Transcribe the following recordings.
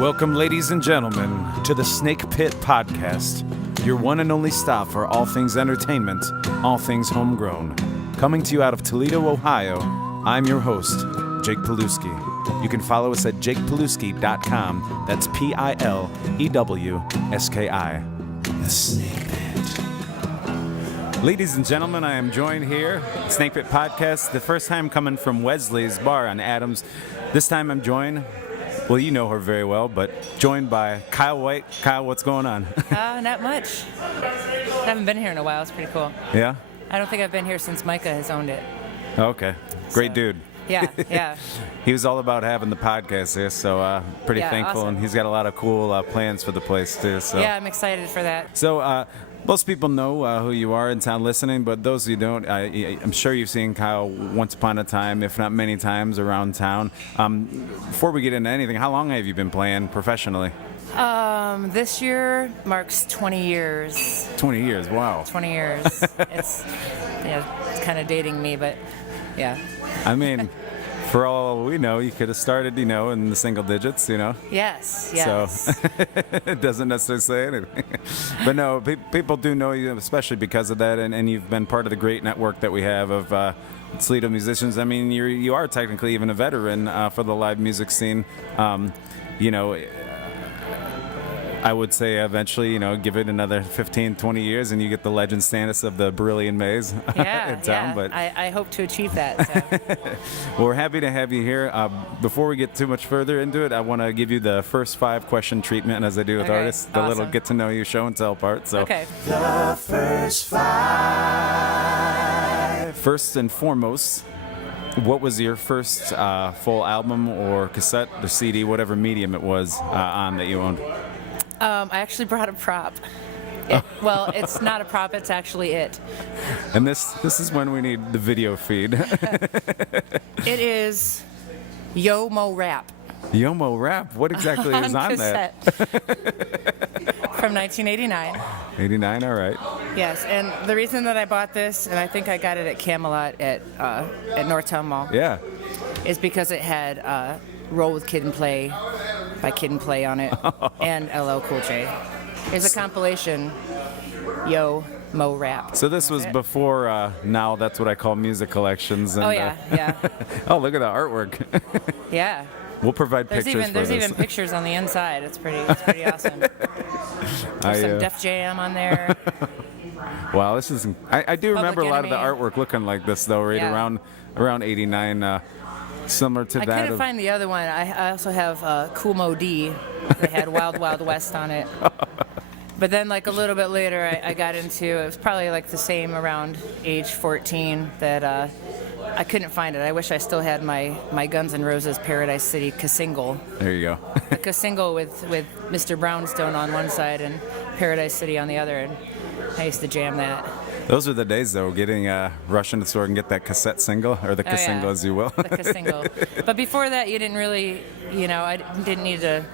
Welcome, ladies and gentlemen, to the Snake Pit Podcast, your one and only stop for all things entertainment, all things homegrown. Coming to you out of Toledo, Ohio, I'm your host, Jake Pilewski. You can follow us at jakepilewski.com. That's Pilewski. The Snake Pit. Ladies and gentlemen, I am joined here, Snake Pit Podcast, the first time coming from Wesley's Bar on Adams. This time I'm joined, well, you know her very well, but joined by Kyle White. Kyle, what's going on? Not much. I haven't been here in a while. It's pretty cool. Yeah? I don't think I've been here since Micah has owned it. Okay. Great dude. Yeah. He was all about having the podcast here, so pretty thankful. Awesome. And he's got a lot of cool plans for the place, too. So. Yeah, I'm excited for that. So, most people know who you are in town listening, but those who don't, I'm sure you've seen Kyle once upon a time, if not many times, around town. Before we get into anything, how long have you been playing professionally? This year marks 20 years. 20 years, wow. 20 years. It's kind of dating me, but yeah. I mean, for all we know, you could have started, in the single digits, Yes. So it doesn't necessarily say anything. But no, people do know you, especially because of that, and you've been part of the great network that we have of Toledo musicians. I mean, you are technically even a veteran for the live music scene. I would say eventually, give it another 15, 20 years and you get the legend status of the Brilliant Maze in town. Yeah. But I hope to achieve that. So. Well, we're happy to have you here. Before we get too much further into it, I want to give you the first 5 question treatment as I do with artists, the little get to know you show and tell part. So okay. The first 5. First and foremost, what was your first full album or cassette or CD, whatever medium it was, on that you owned? I actually brought a prop. Well, it's not a prop, it's actually it. And this is when we need the video feed. It is Yo Mo Rap. Yo Mo Rap? What exactly is on cassette. that? From 1989. 89, all right. Yes, and the reason that I bought this, and I think I got it at Camelot at Northtown Mall. Yeah. Is because it had Roll with Kid and Play by Kid and Play on it, and LL Cool J. There's a compilation, Yo Mo Rap. So this was before now that's what I call music collections. And, yeah. Oh, look at the artwork. Yeah. We'll provide There's pictures for this. There's even pictures on the inside. It's pretty awesome. There's some Def Jam on there. Wow, this is. I do remember a lot of the Enemy. artwork looking like this though, right around 89. Similar to I that. couldn't find the other one. I also have Cool Mo D that had Wild Wild West on it. But then, like a little bit later, I got into it was probably like the same around age 14 that I couldn't find it. I wish I still had my Guns N' Roses Paradise City Ka-single. There you go. A Ka-single with Mr. Brownstone on one side and Paradise City on the other, and I used to jam that. Those are the days, though, getting rush into the store and get that cassette single, or the Ka-single, as you will. The Ka-single. But before that, you didn't really, I didn't need to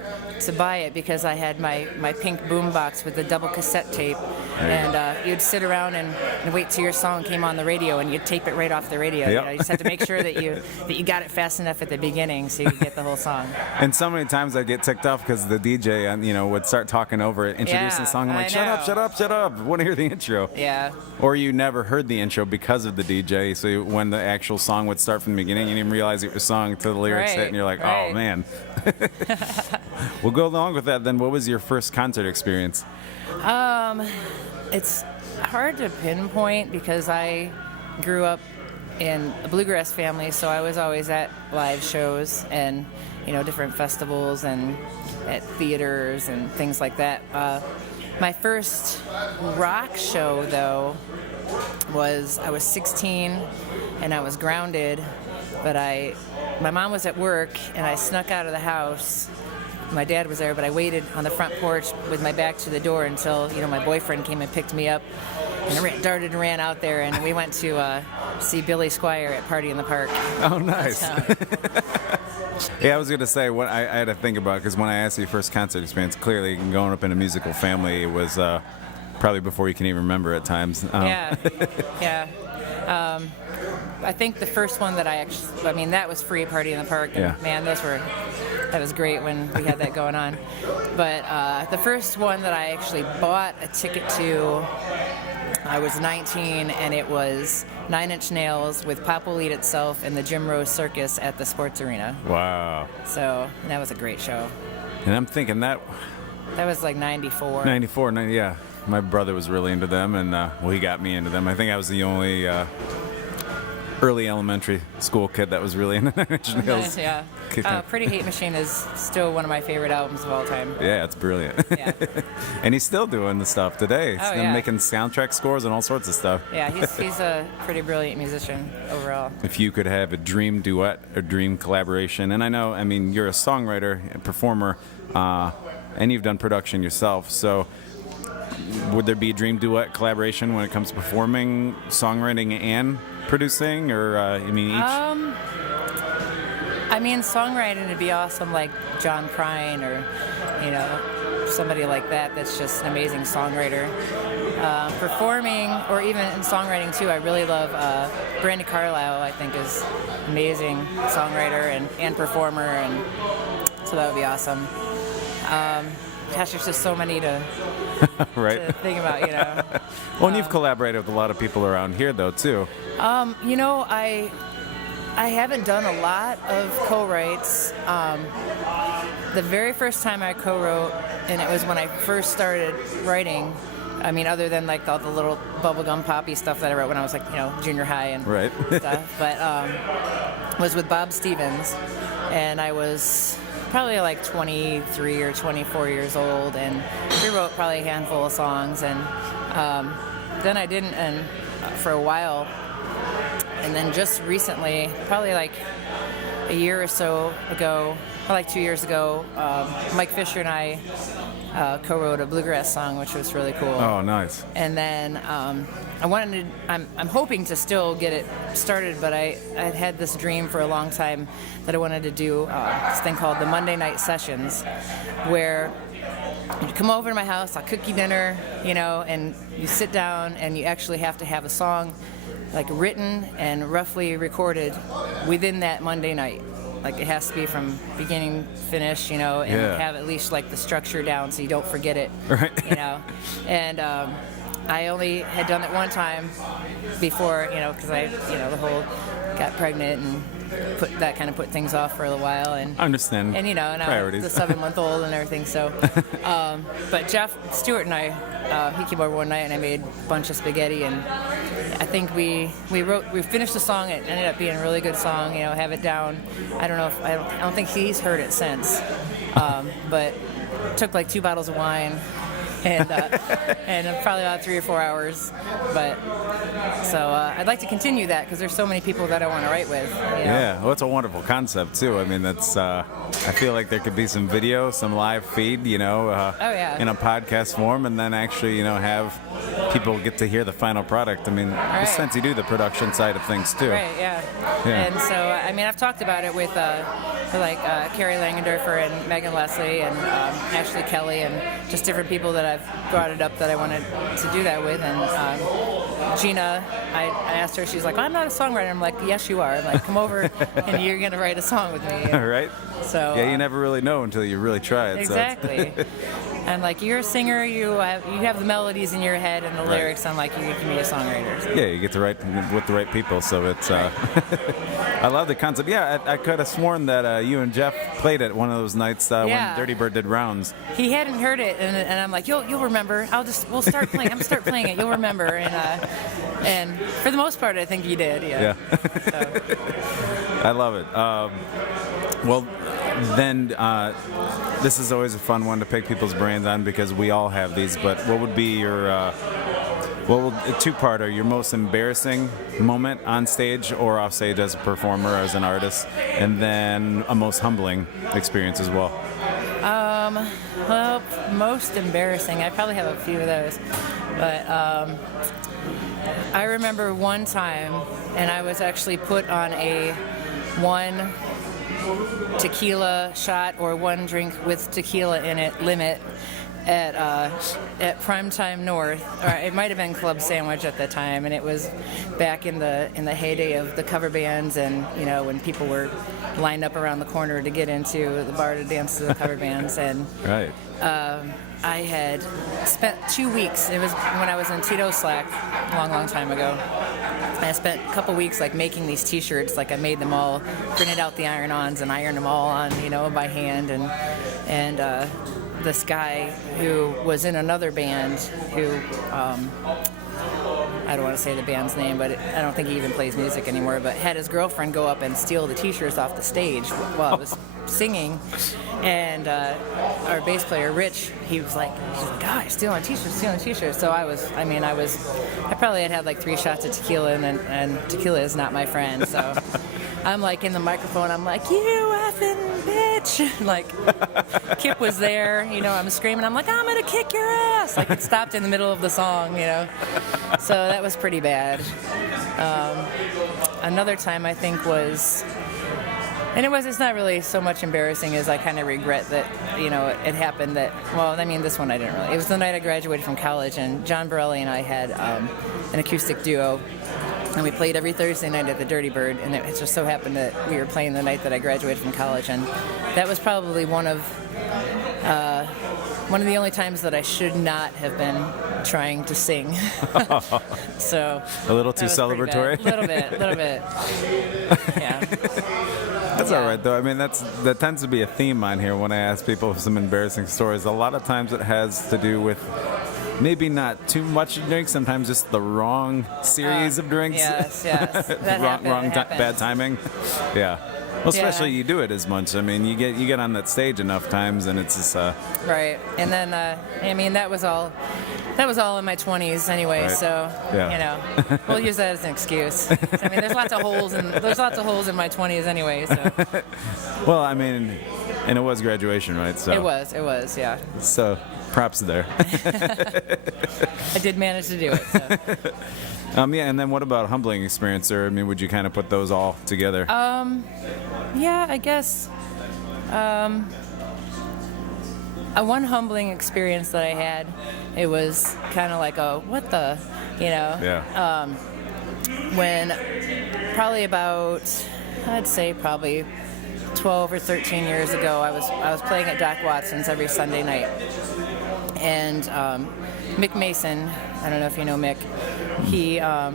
buy it because I had my pink boombox with the double cassette tape, and you'd sit around and wait till your song came on the radio, and you'd tape it right off the radio. Yep. You just had to make sure that you got it fast enough at the beginning so you could get the whole song. And so many times I get ticked off because the DJ, would start talking over it, introducing the song. I'm like, shut up! I want to hear the intro. Yeah. Or you never heard the intro because of the DJ, so when the actual song would start from the beginning, you didn't realize it was a song until the lyrics hit, and you're like, oh, man. We'll go along with that then. What was your first concert experience? It's hard to pinpoint because I grew up in a bluegrass family, so I was always at live shows and, different festivals and at theaters and things like that. My first rock show, though, I was 16 and I was grounded, but my mom was at work and I snuck out of the house. My dad was there, but I waited on the front porch with my back to the door until, my boyfriend came and picked me up, and I darted and ran out there, and we went to see Billy Squier at Party in the Park. Oh, nice. Yeah, I was going to say, what I had to think about, because when I asked you your first concert experience, clearly growing up in a musical family, it was probably before you can even remember at times. Yeah. I think the first one that that was free, Party in the Park. And man, those were that was great when we had that going on. But the first one that I actually bought a ticket to, I was 19, and it was Nine Inch Nails with Pop Will Eat Itself and the Jim Rose Circus at the Sports Arena. Wow. So that was a great show. And I'm thinking that was like 94. 94, 90, yeah. My brother was really into them, and well, he got me into them. I think I was the only early elementary school kid that was really into Nine Inch Nails. Yeah. Pretty Hate Machine is still one of my favorite albums of all time. Yeah, it's brilliant. Yeah. And he's still doing the stuff today. Oh, He's yeah. making soundtrack scores and all sorts of stuff. Yeah, he's a pretty brilliant musician overall. If you could have a dream duet or dream collaboration, and I mean, you're a songwriter and performer, and you've done production yourself, so would there be a dream duet collaboration when it comes to performing, songwriting, and producing, or each? I mean, songwriting would be awesome, like John Prine or, somebody like that. That's just an amazing songwriter. Performing, or even in songwriting too, I really love Brandi Carlile. I think is amazing songwriter and performer, and so that would be awesome. Gosh, there's just so many to think about, Well, and you've collaborated with a lot of people around here, though, too. I haven't done a lot of co-writes. The very first time I co-wrote, and it was when I first started writing, I mean, other than like all the little bubblegum poppy stuff that I wrote when I was like, junior high and stuff, but was with Bob Stevens, and I was probably like 23 or 24 years old, and we wrote probably a handful of songs, and then I didn't, and for a while, and then just recently, probably like a year or so ago, or like 2 years ago, Mike Fisher and I co-wrote a bluegrass song, which was really cool. Oh, nice. And then I'm hoping to still get it started, but I'd had this dream for a long time that I wanted to do this thing called the Monday Night Sessions, where you come over to my house, I'll cook you dinner, and you sit down and you actually have to have a song like written and roughly recorded within that Monday night. Like it has to be from beginning to finish, and have at least like the structure down so you don't forget it, right. And I only had done it one time before, because I, the whole got pregnant and put things off for a little while, and I understand. And and I was a 7-month-old and everything. So, but Jeff Stewart and I, he came over one night and I made a bunch of spaghetti, and I think we finished the song. It ended up being a really good song. Have it down. I don't think he's heard it since, but it took like 2 bottles of wine. And probably about 3 or 4 hours, but so I'd like to continue that because there's so many people that I want to write with. Yeah, well, it's a wonderful concept too. I mean, that's I feel like there could be some video, some live feed, in a podcast form, and then actually, have people get to hear the final product. I mean, right. Since you do the production side of things too. Right. Yeah. And so I mean, I've talked about it with Carrie Langendorfer and Megan Leslie and Ashley Kelly and just different people that I've brought it up that I wanted to do that with. And Gina, I asked her, she's like, I'm not a songwriter. I'm like, yes, you are. I'm like, come over and you're going to write a song with me. All right. So yeah, you never really know until you really try it. Exactly. So I'm like, you're a singer, you have the melodies in your head and the lyrics. I'm like, you can be a songwriter. So. Yeah, you get to write with the right people, so it's I love the concept. Yeah, I could have sworn that you and Jeff played it one of those nights when Dirty Bird did rounds. He hadn't heard it, and I'm like, you'll remember. We'll start playing. I'm start playing it. You'll remember. And for the most part, I think you did. Yeah. So. I love it. Well, then this is always a fun one to pick people's brains on because we all have these. But what would be your a two-parter, your most embarrassing moment on stage or off stage as a performer, as an artist, and then a most humbling experience as well? Well, most embarrassing, I probably have a few of those, but I remember one time, and I was actually put on a 1 tequila shot or 1 drink with tequila in it limit. at Primetime North, or it might have been Club Sandwich at the time, and it was back in the heyday of the cover bands, and when people were lined up around the corner to get into the bar to dance to the cover bands, and Right. I had spent 2 weeks. It was when I was in Tito Slack a long, long time ago. I spent a couple weeks like making these T-shirts. Like I made them all, printed out the iron-ons, and ironed them all on, by hand. And this guy who was in another band who. I don't want to say the band's name, but I don't think he even plays music anymore, but had his girlfriend go up and steal the T-shirts off the stage while I was singing. And our bass player, Rich, he's like, "Guys, stealing T-shirts." So I probably had like 3 shots of tequila, and tequila is not my friend. So I'm like in the microphone, I'm like, "You effing bitch!" Like Kip was there, I'm screaming, I'm like, "I'm gonna kick your ass!" Like it stopped in the middle of the song, So that was pretty bad. Another time I think was, and it's not really so much embarrassing as I kind of regret that, it happened that, this one I didn't really. It was the night I graduated from college, and John Borelli and I had an acoustic duo, and we played every Thursday night at the Dirty Bird, and it just so happened that we were playing the night that I graduated from college, and that was probably one of the only times that I should not have been trying to sing. So a little too celebratory. A little bit. Yeah. That's all right, though. That tends to be a theme on here when I ask people some embarrassing stories. A lot of times it has to do with maybe not too much to drink, sometimes just the wrong series of drinks. Yes. That wrong happened. bad timing. Yeah. Well, especially you do it as much. You get on that stage enough times, and it's just right. And then that was all in my 20s anyway. Right. So we'll use that as an excuse. There's lots of holes in my 20s anyway. So. Well, and it was graduation, right? So it was, yeah. So props there. I did manage to do it. So. And then what about humbling experience, or would you kind of put those all together? Yeah, I guess. One humbling experience that I had, it was kind of like what the, Yeah. When probably about, I'd say probably 12 or 13 years ago, I was playing at Doc Watson's every Sunday night, and Mick Mason, I don't know if you know Mick. He I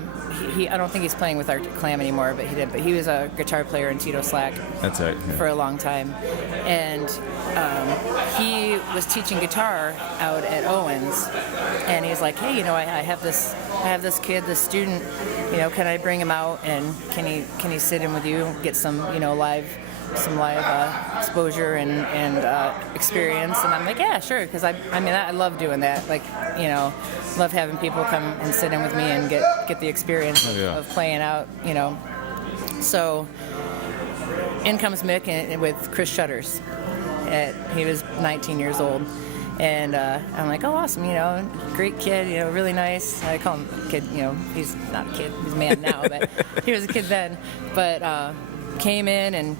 don't think he's playing with Arctic Clam anymore, but he did. But he was a guitar player in Tito Slack. That's right. Yeah. For a long time, and he was teaching guitar out at Owens, and he's like, "Hey, I have this kid, this student. Can I bring him out, and can he sit in with you, get some live exposure and experience?" And I'm like, "Yeah, sure," because I love doing that. Like, love having people come and sit in with me and get the experience of playing out. So in comes Mick with Chris Shutters. He was 19 years old. And I'm like, "Oh, awesome, great kid, really nice." I call him a kid, he's not a kid, he's a man now, but he was a kid then. But came in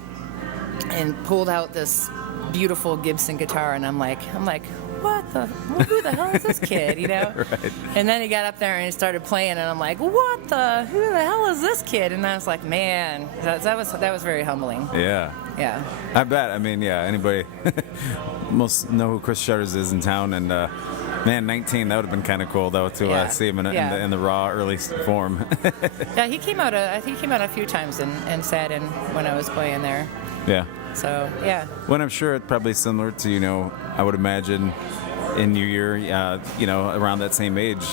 and pulled out this beautiful Gibson guitar, and I'm like, who the hell is this kid, Right. And then he got up there and he started playing, and I'm like, who the hell is this kid? And I was like, man, that was very humbling. Yeah. Yeah. I bet. Anybody most know who Chris Shutters is in town, and 19, that would have been kind of cool though to see him in the raw early form. Yeah, he came out. I think he came out a few times and sat in when I was playing there. Yeah. So yeah. Well, I'm sure it's probably similar to I would imagine in your year, around that same age,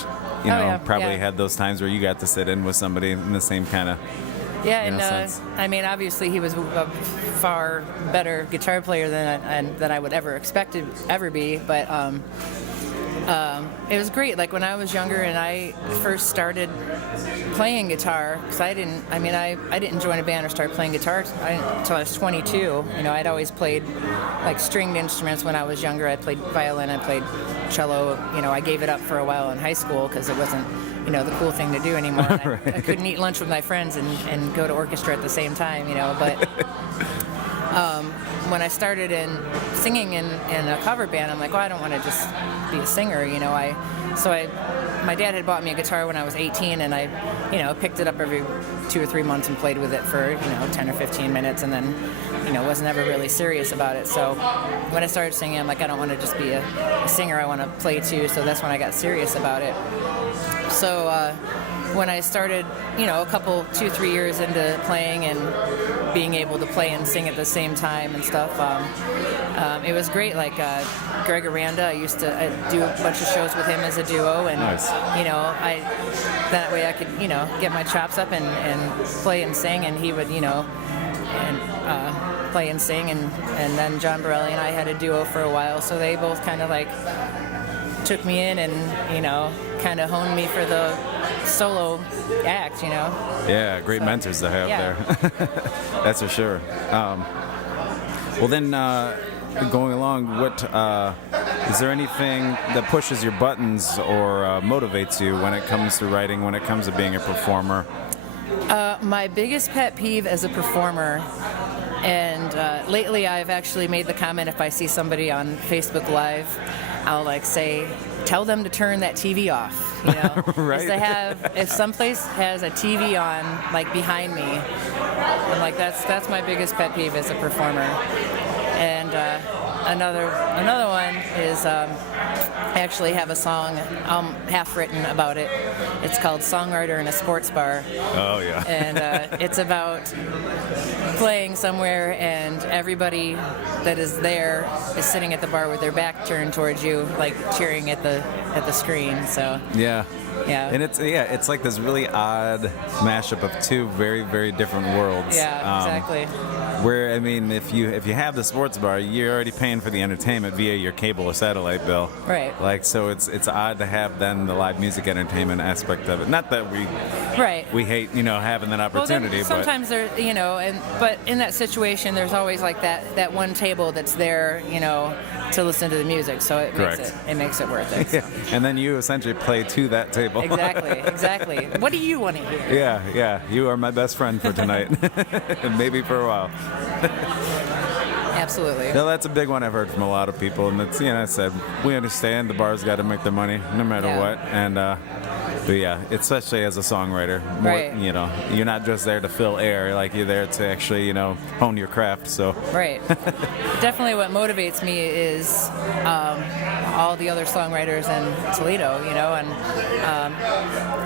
probably had those times where you got to sit in with somebody in the same kind of. Yeah, and obviously he was a far better guitar player than I would ever expect to ever be, but it was great. Like when I was younger and I first started playing guitar, because I didn't join a band or start playing guitar until I was 22. I'd always played like stringed instruments when I was younger. I played violin, I played cello. I gave it up for a while in high school because it wasn't the cool thing to do anymore. Right. I couldn't eat lunch with my friends and go to orchestra at the same time, but when I started singing in a cover band, I'm like, well, I don't want to just be a singer. My dad had bought me a guitar when I was 18, and I, picked it up every 2 or 3 months and played with it for 10 or 15 minutes, and then was never really serious about it. So when I started singing, I'm like, I don't want to just be a singer. I want to play too. So that's when I got serious about it. So when I started, a couple, 2-3 years into playing and being able to play and sing at the same time and stuff, it was great. Like Greg Aranda, I used to do a bunch of shows with him as a duo, and nice. That way I could get my chops up and play and sing, and he would play and sing, and then John Borelli and I had a duo for a while, so they both kind of like took me in and kind of honed me for the solo act. Yeah, great mentors to have there. That's for sure. Well, then, going along, what is there anything that pushes your buttons or motivates you when it comes to writing, when it comes to being a performer? My biggest pet peeve as a performer, and lately I've actually made the comment, if I see somebody on Facebook Live, I'll say, tell them to turn that TV off. Right. If someplace has a TV on, behind me, I'm like, that's my biggest pet peeve as a performer. And another one is I actually have a song half written about it. It's called Songwriter in a Sports Bar. Oh, yeah. And it's about playing somewhere and everybody that is there is sitting at the bar with their back turned towards you, cheering at the screen. So yeah. Yeah. And it's like this really odd mashup of two very, very different worlds. Yeah, exactly. Where, if you have the sports bar, you're already paying for the entertainment via your cable or satellite bill. Right. So it's odd to have then the live music entertainment aspect of it. Not that we hate, having that opportunity. Well, sometimes there, but in that situation, there's always that one table that's there, to listen to the music. So it makes it worth it. So. Yeah. And then you essentially play to that table. Exactly. What do you want to hear? Yeah. You are my best friend for tonight, and maybe for a while. Absolutely. No, that's a big one I've heard from a lot of people, and it's I said we understand the bar's got to make their money no matter what, and but yeah, especially as a songwriter, right. You're not just there to fill air, you're there to actually hone your craft. So right. Definitely, what motivates me is all the other songwriters in Toledo, and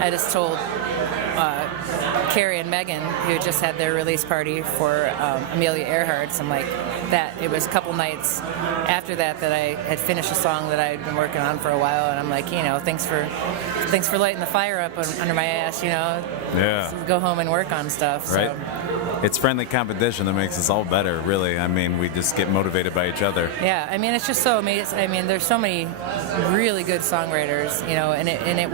I just told Carrie and Megan, who just had their release party for Amelia Earhart's, I'm like, that it was a couple nights after that I had finished a song that I had been working on for a while, and I'm like, thanks for lighting the fire up under my ass, Yeah. Go home and work on stuff. Right. So. It's friendly competition that makes us all better, really. We just get motivated by each other. Yeah, it's just so amazing. There's so many really good songwriters, and it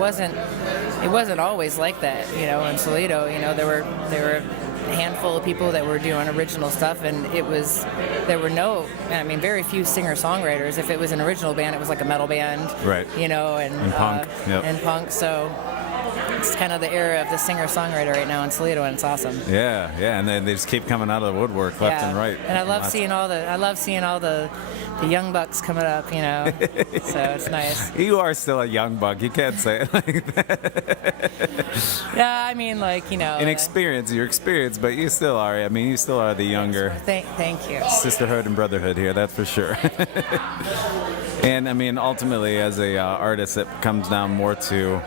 wasn't always like that, in Toledo. There were a handful of people that were doing original stuff, and there were very few singer-songwriters. If it was an original band, it was like a metal band, right? And punk, and punk. So it's kind of the era of the singer-songwriter right now in Toledo, and it's awesome. Yeah, and then they just keep coming out of the woodwork left and right. And I love seeing all the young bucks coming up, so it's nice. You are still a young buck. You can't say it like that. Yeah, In experience, your experience, but you still are. You still are the younger. Thank you. Sisterhood and brotherhood here, that's for sure. And ultimately, as a artist, it comes down more to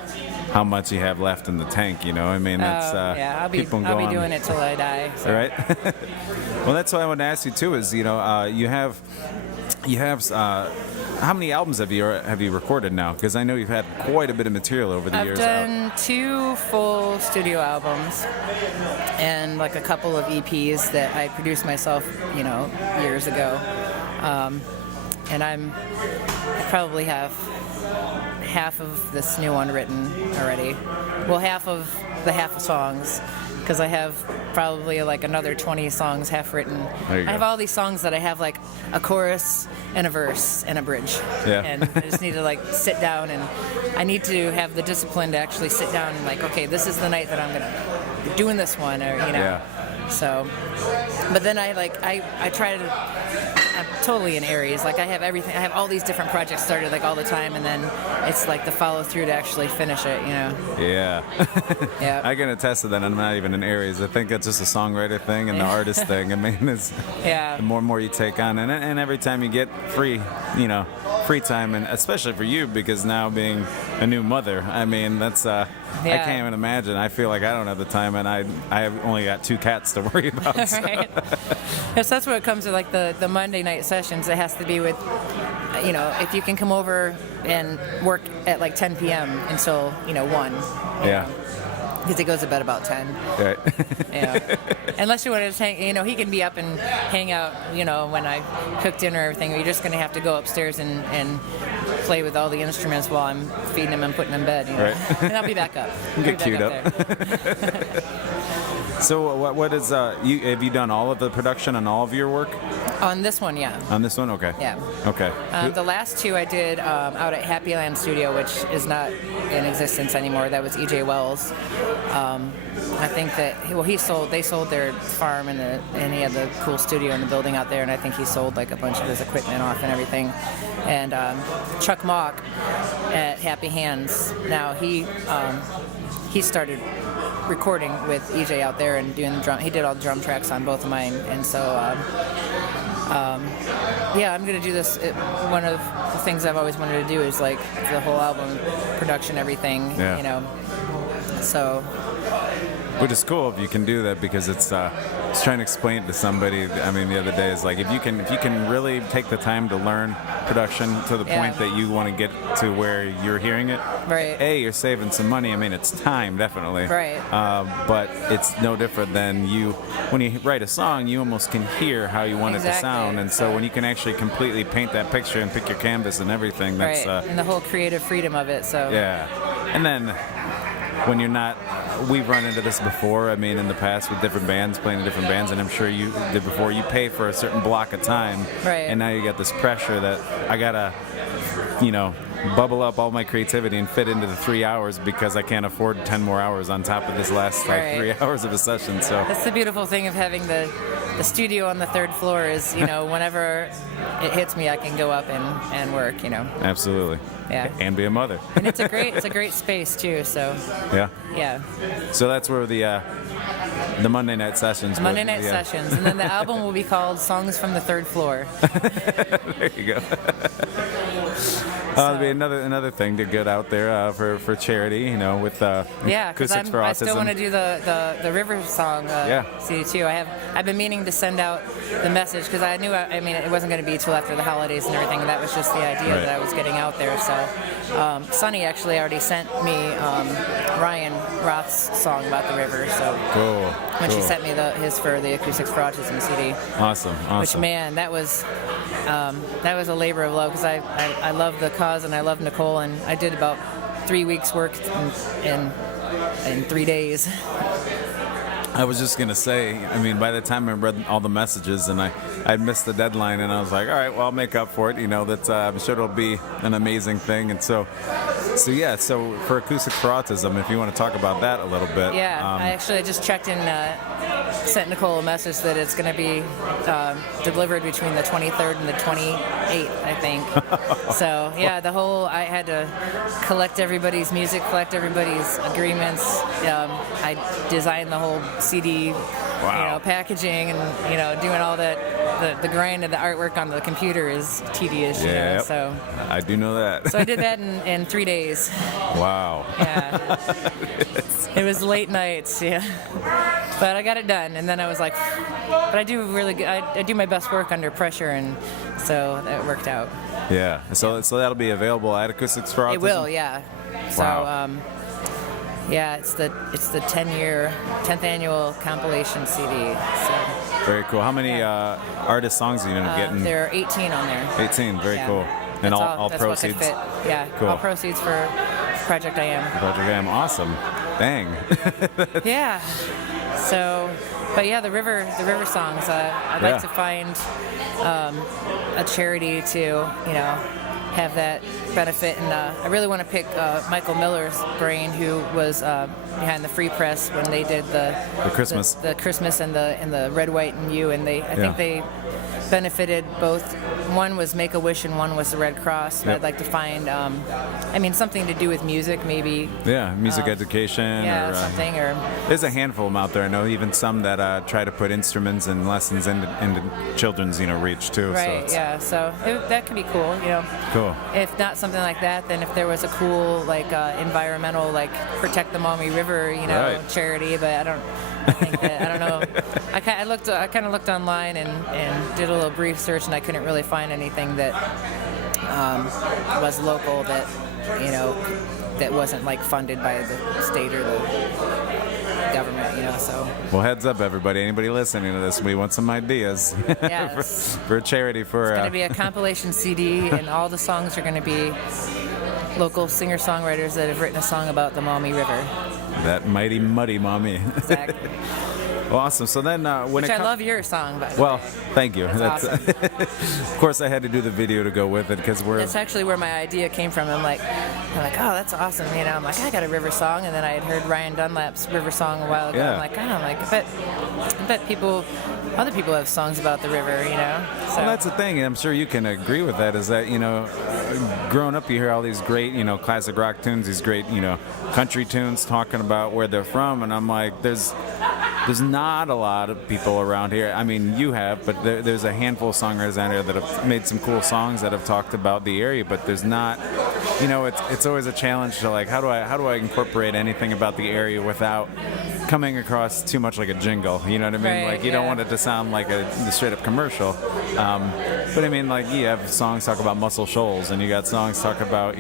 how much you have left in the tank. That's I'll be keep on going. I'll be doing it till I die. So. Right. Well, that's what I want to ask you too. Is you have how many albums have you recorded now? Because I know you've had quite a bit of material over the years. I've done 2 full studio albums and a couple of EPs that I produced myself, years ago. And I probably have half of this new one written already. Well, half of songs, because I have probably another 20 songs half written. There you go. I have all these songs that I have a chorus and a verse and a bridge. Yeah. And I just need to sit down, and I need to have the discipline to actually sit down and okay, this is the night that I'm gonna be doing this one, or Yeah. So, but then I try to. I'm totally in Aries. Like I have everything. I have all these different projects started like all the time, and then it's like the follow through to actually finish it. Yeah. Yeah. I can attest to that. I'm not even in Aries. I think it's just a songwriter thing and the artist thing. I mean, it's the more and more you take on, and every time you get free time, and especially for you because now being a new mother, I mean that's I can't even imagine. I feel like I don't have the time, and I have only got 2 cats to worry about. So. Right. Yes, that's what it comes to, like the Monday night sessions. It has to be with, if you can come over and work at like 10 p.m. until 1. Yeah. Because he goes to bed about 10. Right. Yeah. Unless you want to hang, he can be up and hang out, when I cook dinner and everything. You're just going to have to go upstairs and play with all the instruments while I'm feeding him and putting him in bed. Right. And I'll be back up. Get queued up. So what is have you done all of the production on all of your work? On this one, yeah. On this one, okay. Yeah. Okay. The last 2 I did out at Happy Land Studio, which is not in existence anymore. That was E.J. Wells. I think that they sold their farm and he had the cool studio in the building out there, and I think he sold like a bunch of his equipment off and everything. And Chuck Mock at Happy Hands. Now he started recording with EJ out there and doing the drum. He did all the drum tracks on both of mine, and so I'm gonna do this. One of the things I've always wanted to do is like the whole album production, everything. So. Which is cool if you can do that, because it's trying to explain it to somebody. I mean, the other day is like if you can really take the time to learn production to the point that you want to get to where you're hearing it. Right. You're saving some money. I mean, it's time definitely. Right. But it's no different than when you write a song, you almost can hear how you want it to sound, and so when you can actually completely paint that picture and pick your canvas and everything, that's and the whole creative freedom of it. So. Yeah, and then when you're not. We've run into this before, I mean, in the past with different bands, playing in different bands, and I'm sure you did before. You pay for a certain block of time, right. And now you got this pressure that I gotta, bubble up all my creativity and fit into the 3 hours because I can't afford 10 more hours on top of this last 3 hours of a session. So that's the beautiful thing of having the studio on the 3rd floor is, whenever it hits me, I can go up and work, Absolutely. Yeah. And be a mother. And it's a great space too. So. Yeah. Yeah. So that's where the Monday night sessions. Monday night sessions, and then the album will be called "Songs from the 3rd Floor." There you go. It'll be another thing to get out there for charity, with Acoustics for Autism. I still want to do the River song CD too. I've been meaning to send out the message because I knew it wasn't going to be till after the holidays and everything. That was just the idea that I was getting out there. So Sonny actually already sent me Ryan Roth's song about the river. So cool. When she sent me his for the Acoustics for Autism CD. Awesome. Which, man, that was a labor of love because I love the cause and I love Nicole, and I did about 3 weeks work in 3 days. I was just gonna say, by the time I read all the messages and I missed the deadline, and I was like, all right, well, I'll make up for it. That's I'm sure it'll be an amazing thing. And so for Acoustics for Autism, if you want to talk about that a little bit. Yeah, I just checked in, sent Nicole a message that it's going to be delivered between the 23rd and the 28th, I think. So yeah, I had to collect everybody's music, collect everybody's agreements. I designed the whole CD, packaging, and doing all that. The grind of the artwork on the computer is tedious. Yeah, so I do know that. So I did that in 3 days. Wow. Yeah. It was late nights, yeah. But I got it done, and then I was like, but I do really good. I do my best work under pressure, and so that worked out. Yeah. So that'll be available at Acoustics for Autism? It will, yeah. So, wow. It's the 10th annual compilation CD. So. Very cool. How many artist songs are you getting? There are 18 on there. 18, very cool. And all that's proceeds? What could fit. Yeah, cool. All proceeds for Project I Am. Project I Am, awesome. Dang. Yeah. So, but yeah, the river songs. I'd like to find a charity to, have that benefit. And I really want to pick Michael Miller's brain, who was behind the Free Press when they did the Christmas, the Christmas and the Red, White, and You, and I think they benefited both. One was Make-A-Wish and one was the Red Cross. But I'd like to find, something to do with music, maybe. Yeah, music education. Yeah, or, something. Or there's a handful of them out there. I know even some that try to put instruments and lessons into children's, reach too. Right. So that could be cool. Cool. If not something like that, then if there was a cool environmental Protect the Maumee River, charity, but I don't know. I kind of looked online and did a little brief search, and I couldn't really find anything that was local that that wasn't funded by the state or the government. So. Well, heads up, everybody. Anybody listening to this, we want some ideas for a charity. It's going to be a compilation CD, and all the songs are going to be local singer-songwriters that have written a song about the Maumee River. That mighty muddy Maumee. Exactly. Awesome. So then, I love your song, by the way. Thank you. That's awesome. Of course, I had to do the video to go with it because That's actually where my idea came from. I'm like, oh, that's awesome. I'm like, I got a river song, and then I had heard Ryan Dunlap's river song a while ago. Yeah. I'm like, I bet other people have songs about the river. So. Well, that's the thing, and I'm sure you can agree with that. Is that growing up, you hear all these great, classic rock tunes, these great, country tunes talking about where they're from, and I'm like, there's not a lot of people around here. I mean, you have, but there's a handful of songwriters out here that have made some cool songs that have talked about the area, but there's not, it's always a challenge to how do I incorporate anything about the area without coming across too much like a jingle, you know what I mean? Right, you don't want it to sound like a straight up commercial. But I mean, you have songs talk about Muscle Shoals, and you got songs talk about,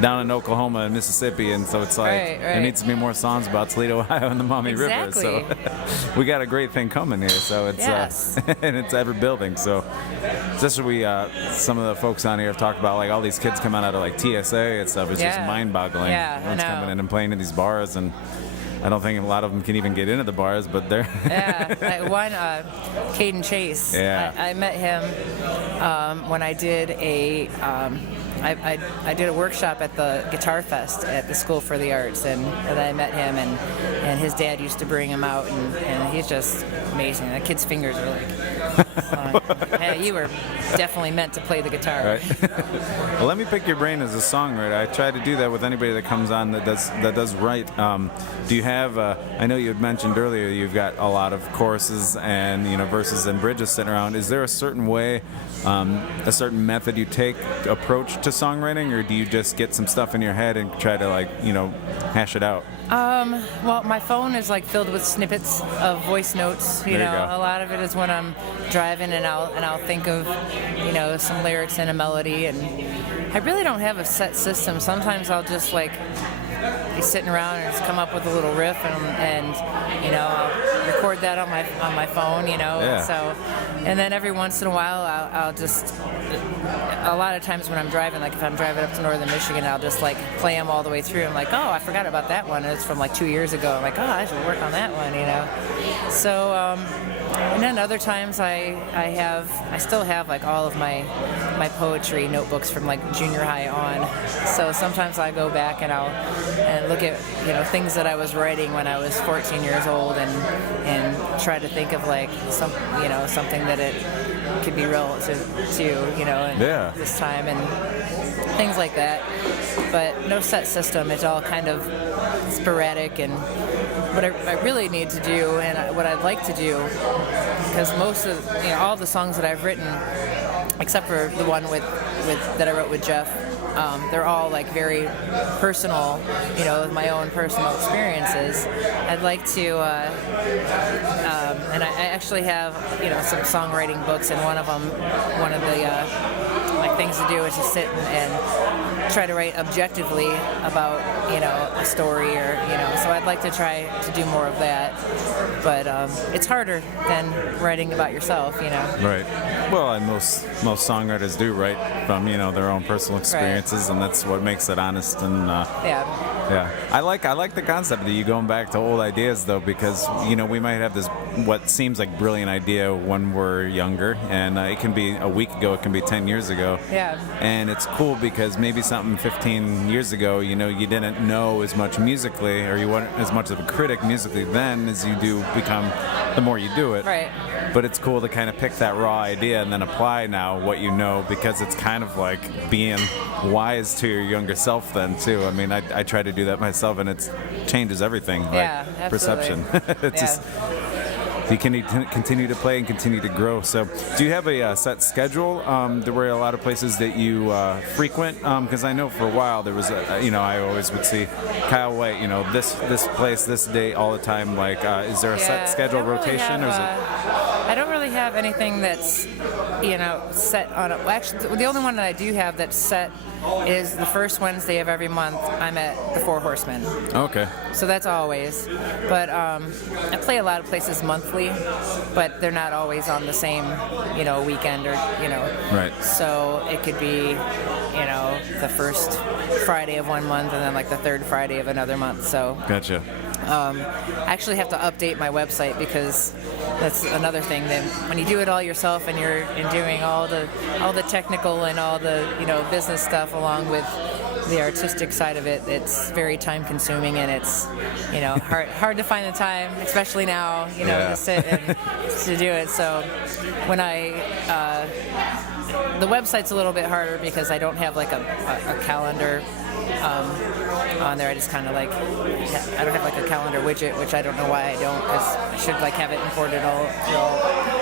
down in Oklahoma and Mississippi, and so it's there needs to be more songs about Toledo, Ohio, and the Maumee River. So we got a great thing coming here. So it's and it's ever building. So especially some of the folks on here have talked about all these kids coming out of TSA and stuff. It's just mind-boggling. Yeah, Everyone's coming in and playing in these bars, and I don't think a lot of them can even get into the bars, but they're one Caden Chase. Yeah. I met him when I did I did a workshop at the Guitar Fest at the School for the Arts, and I met him, and his dad used to bring him out, and he's just amazing. That kid's fingers are hey, you were definitely meant to play the guitar. Right. Well, let me pick your brain as a songwriter. I try to do that with anybody that comes on that does write. Do you have? I know you had mentioned earlier you've got a lot of choruses and verses and bridges sitting around. Is there a certain way, a certain method you take approach to songwriting, or do you just get some stuff in your head and try to hash it out? Well, my phone is filled with snippets of voice notes. There you go. A lot of it is when I'm driving, and I'll think of some lyrics and a melody, and I really don't have a set system. Sometimes I'll just be sitting around and just come up with a little riff, and I'll record that on my phone. Yeah. So, and then every once in a while I'll just. A lot of times when I'm driving, if I'm driving up to northern Michigan, I'll just play them all the way through. I'm like, oh, I forgot about that one. It's from 2 years ago. I'm like, oh, I should work on that one, So, and then other times I still have all of my poetry notebooks from junior high on. So sometimes I go back and look at things that I was writing when I was 14 years old, and try to think of something that it could be relative to this time and things like that. But no set system. It's all kind of sporadic, and what I really need to do, and what I'd like to do, because most of all the songs that I've written, except for the one with that I wrote with Jeff, they're all very personal, with my own personal experiences. I'd like to, and I actually have some songwriting books, and one of the things to do is to sit and try to write objectively about a story, or so I'd like to try to do more of that, but it's harder than writing about yourself. Right. Well, and most songwriters do write from their own personal experiences, and that's what makes it honest. And yeah, I like the concept of you going back to old ideas, though, because we might have this what seems like brilliant idea when we're younger, and it can be a week ago, it can be 10 years ago, Toledo. Yeah. And it's cool because maybe something 15 years ago, you didn't know as much musically, or you weren't as much of a critic musically then as you do become the more you do it. Right. But it's cool to kind of pick that raw idea and then apply now what you know, because it's kind of like being wise to your younger self then too. I mean, I try to do that myself, and it changes everything. Yeah, like absolutely. perception. It's just you can continue to play and continue to grow. So, do you have a set schedule? There were a lot of places that you frequent, because I know for a while there was, I always would see Kyle White, this place, this date, all the time. Like, is there a set schedule rotation, or is it? I don't really have anything that's, set on it. Well, actually, the only one that I do have that's set is the first Wednesday of every month. I'm at the Four Horsemen. Okay. So that's always. But I play a lot of places monthly, but they're not always on the same, weekend or. Right. So it could be, the first Friday of one month and then like the third Friday of another month. So. Gotcha. I actually have to update my website because that's another thing. That when you do it all yourself and you're doing all the technical and all the business stuff along with the artistic side of it, it's very time consuming, and it's hard to find the time, especially now to sit and to do it. So when the website's a little bit harder because I don't have like a calendar on there. I just kind of I don't have like a calendar widget, which I don't know why I don't, because I should have it imported all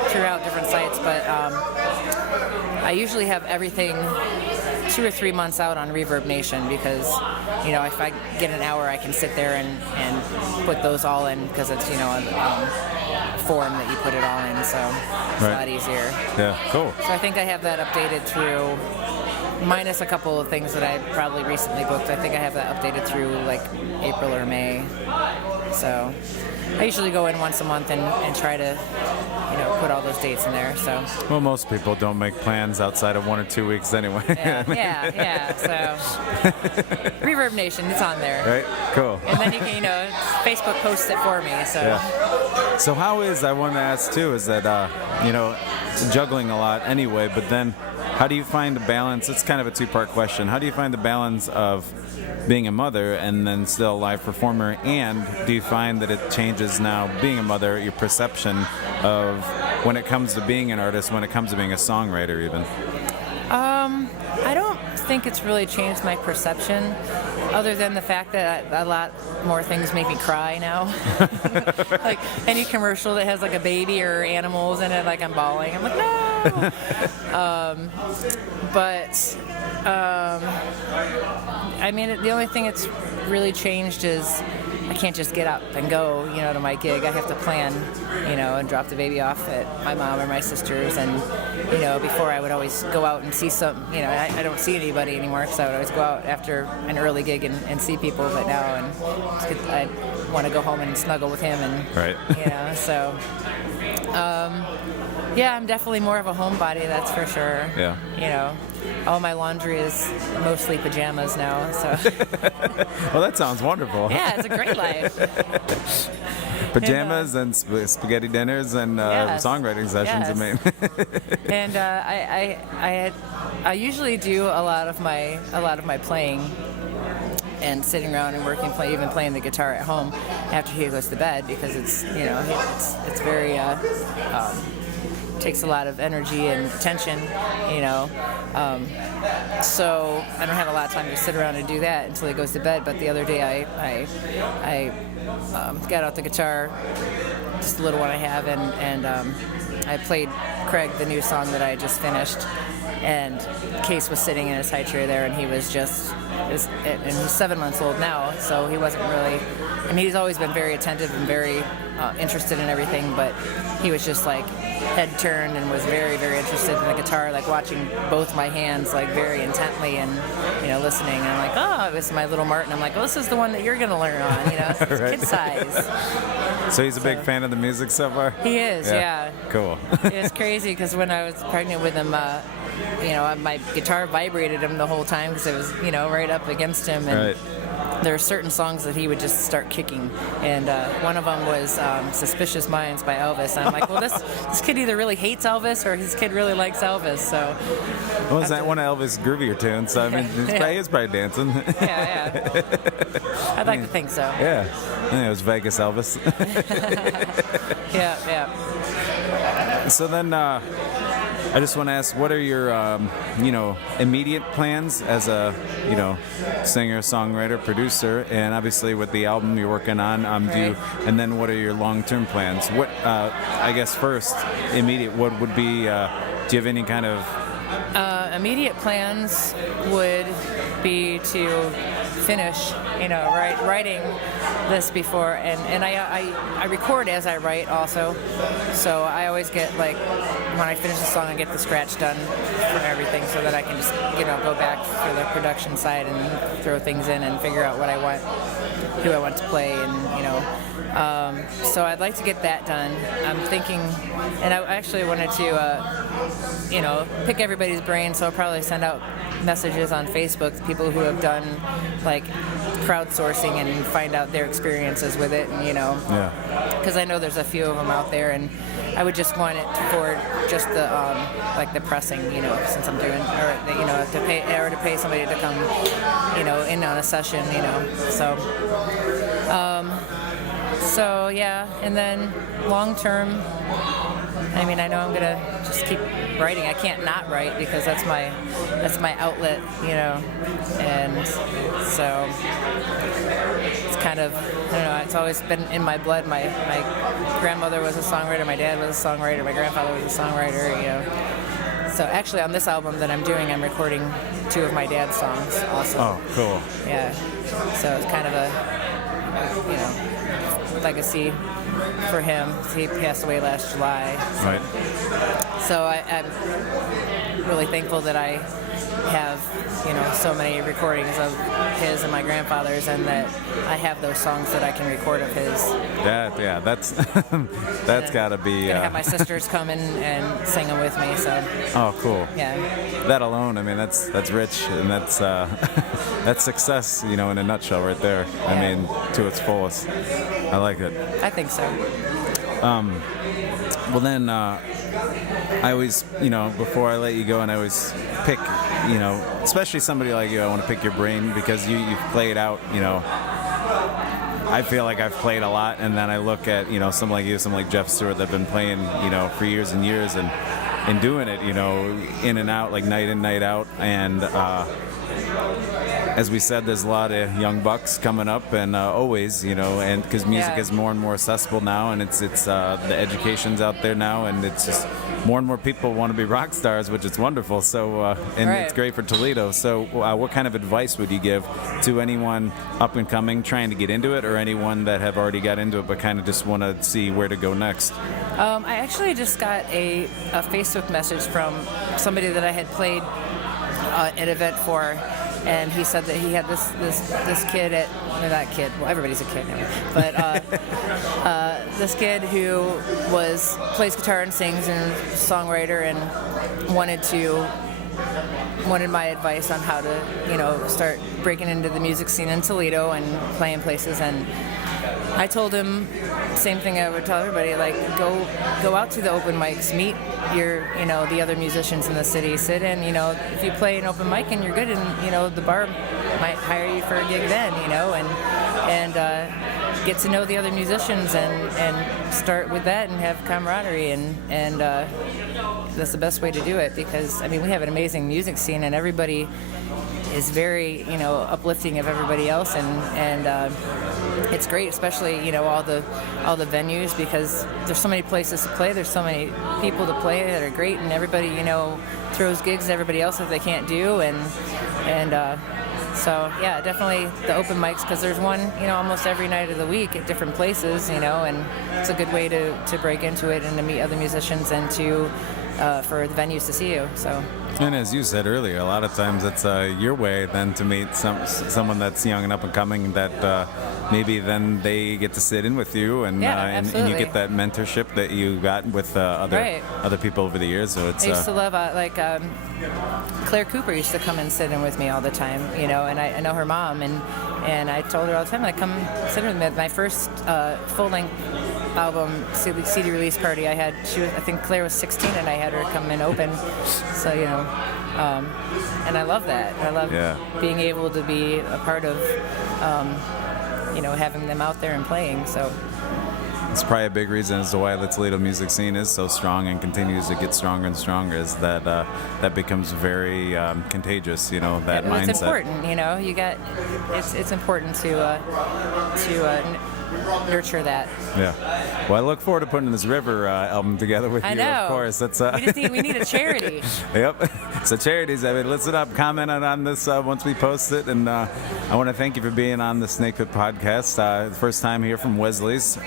throughout different sites. But I usually have everything 2 or 3 months out on Reverb Nation, because if I get an hour, I can sit there and put those all in, because it's a form that you put it all in, so it's a lot easier. Yeah, cool. So I think I have that updated through, minus a couple of things that I probably recently booked. I think I have that updated through like April or May. So I usually go in once a month and try to put all those dates in there. So well, most people don't make plans outside of 1 or 2 weeks anyway. Yeah. So Reverb Nation, it's on there. Right. Cool. And then you can, Facebook posts it for me. So. Yeah. So I want to ask too, is that juggling a lot anyway, but then how do you find the balance? It's kind of a two-part question. How do you find the balance of being a mother and then still a live performer? And do you find that it changes now, being a mother, your perception of when it comes to being an artist, when it comes to being a songwriter even? I don't think it's really changed my perception, other than the fact that a lot more things make me cry now. Like any commercial that has like a baby or animals in it, like I'm bawling. I'm like, no! The only thing that's really changed is I can't just get up and go, to my gig. I have to plan, and drop the baby off at my mom or my sister's. And, before I would always go out and see I don't see anybody anymore, because I would always go out after an early gig and see people. But now I want to go home and snuggle with him. And, right. So, I'm definitely more of a homebody, that's for sure. Yeah. All my laundry is mostly pajamas now, so. Well, that sounds wonderful. Yeah, it's a great life. Pajamas and spaghetti dinners and songwriting sessions. Yes. I mean. And I usually do a lot of my playing and sitting around and working, even playing the guitar at home after he goes to bed, because it's it's very takes a lot of energy and attention, so I don't have a lot of time to sit around and do that until he goes to bed. But the other day I got out the guitar, just a little one I have, and I played Craig the new song that I just finished, and Case was sitting in his high chair there, and he was and he's 7 months old now, so he wasn't really, he's always been very attentive and very interested in everything, but he was just like head turned and was very, very interested in the guitar, like watching both my hands like very intently and listening. And I'm like, oh, this is my little Martin. I'm like, oh, this is the one that you're gonna learn on, so it's right. kid size. So he's a big fan of the music so far? He is, yeah. Cool. It's crazy because when I was pregnant with him, my guitar vibrated him the whole time because it was right up against him, and right. there are certain songs that he would just start kicking, and one of them was "Suspicious Minds" by Elvis. And I'm like, well, this kid either really hates Elvis or his kid really likes Elvis. So, well, is that one of Elvis' groovier tunes? So, I mean, he is probably dancing. Yeah. I'd like to think so. Yeah, I think it was Vegas Elvis. Yeah. So then, I just want to ask, what are your, immediate plans as a, singer, songwriter, producer, and obviously with the album you're working on, Right. and then what are your long-term plans? What, I guess first, immediate, what would be, do you have any kind of... Immediate plans would be to finish, writing this before, and I record as I write also, so I always get, like, when I finish a song, I get the scratch done for everything so that I can just, go back for the production side and throw things in and figure out what I want, who I want to play, and, so I'd like to get that done. I'm thinking, and I actually wanted to, pick everybody's brain, so I'll probably send out messages on Facebook to people who have done, like, crowdsourcing and find out their experiences with it, and, because I know there's a few of them out there, and I would just want it for just the, the pressing, since I'm doing, or, to pay somebody to come, in on a session, so yeah, and then long term, I mean, I know I'm gonna just keep writing. I can't not write because that's my outlet, and so it's kind of, I don't know, it's always been in my blood. My grandmother was a songwriter, my dad was a songwriter, my grandfather was a songwriter, So actually on this album that I'm doing, I'm recording 2 of my dad's songs also. Oh, cool. Yeah, so it's kind of a legacy for him. He passed away last July. Right. So I'm really thankful that I have, so many recordings of his and my grandfather's, and that I have those songs that I can record of his. Yeah, that's that's got to be. I have my sisters come in and sing them with me. So. Oh, cool. Yeah. That alone, I mean, that's rich, and that's that's success, in a nutshell, right there. Yeah. I mean, to its fullest. I like it. I think so. Well, then, I always, before I let you go, and I always pick, especially somebody like you, I want to pick your brain because you've played out, I feel like I've played a lot, and then I look at, someone like you, someone like Jeff Stewart that have been playing, for years and years, and doing it, in and out, like night in, night out, and as we said, there's a lot of young bucks coming up, and always, and because music is more and more accessible now, and it's the education's out there now, and it's just more and more people want to be rock stars, which is wonderful. So, and right. It's great for Toledo. So, what kind of advice would you give to anyone up and coming, trying to get into it, or anyone that have already got into it but kind of just want to see where to go next? I actually just got a Facebook message from somebody that I had played an event for. And he said that he had this kid that kid. Well, everybody's a kid now. But this kid who plays guitar and sings and songwriter, and wanted my advice on how to start breaking into the music scene in Toledo and playing places. And I told him same thing I would tell everybody, like go out to the open mics, meet your the other musicians in the city, sit in, if you play an open mic and you're good, and the bar might hire you for a gig then, and get to know the other musicians and start with that and have camaraderie, and that's the best way to do it, because I mean we have an amazing music scene and everybody is very uplifting of everybody else, and it's great, especially all the venues, because there's so many places to play, there's so many people to play that are great, and everybody throws gigs to everybody else that they can't do, and so yeah, definitely the open mics, because there's one almost every night of the week at different places, and it's a good way to break into it and to meet other musicians and to for the venues to see you. So. And as you said earlier, a lot of times it's your way then to meet someone that's young and up and coming that maybe then they get to sit in with you and you get that mentorship that you got with other people over the years. So it's. I used to love Claire Cooper used to come and sit in with me all the time, you know, and I know her mom, and I told her all the time, I come sit with me at my first full-length album CD release party I had. I think Claire was 16 and I had her come and open. So, you know, and I love that. I love being able to be a part of, you know, having them out there and playing. So it's probably a big reason as to why the Toledo music scene is so strong and continues to get stronger and stronger, is that that becomes very contagious, you know, that mindset. It's important, you know, it's important to nurture that. Yeah. Well, I look forward to putting this River album together with you, of course. That's, we need a charity. Yep. So charities, I mean, listen up, comment on this once we post it. And I want to thank you for being on the Snakepit podcast. The first time here from Wesley's.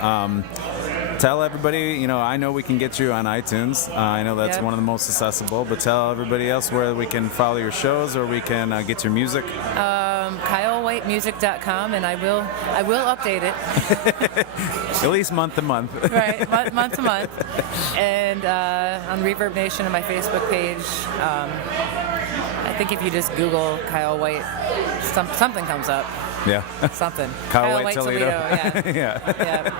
Tell everybody, you know, I know we can get you on iTunes. I know that's one of the most accessible, but tell everybody else where we can follow your shows or we can get your music. KyleWhiteMusic.com, and I will update it. At least month to month. Right, month to month. And on Reverb Nation on my Facebook page, I think if you just Google Kyle White, something comes up. Yeah. Something. Kyle White Toledo. Yeah.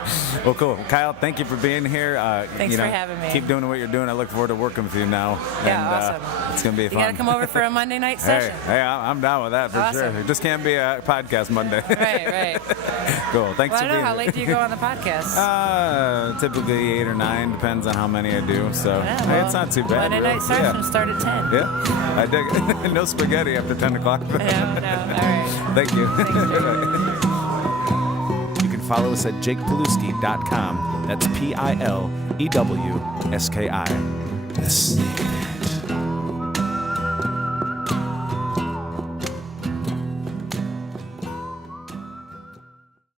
Well, cool. Kyle, thank you for being here. Thanks for having me. Keep doing what you're doing. I look forward to working with you now. Yeah, awesome. It's going to be fun. You got to come over for a Monday night session. Hey, I'm down with that for sure. It just can't be a podcast Monday. Right. Cool. Thanks for being here. I don't know. How late do you go on the podcast? Typically 8 or 9. Depends on how many I do. So it's not too bad. Monday night session start at 10. Yeah. I dig it. No spaghetti after 10 o'clock. No. All right. Thank you. Thanks, You can follow us at jakepilewski.com. That's Pilewski. The Snake Pit.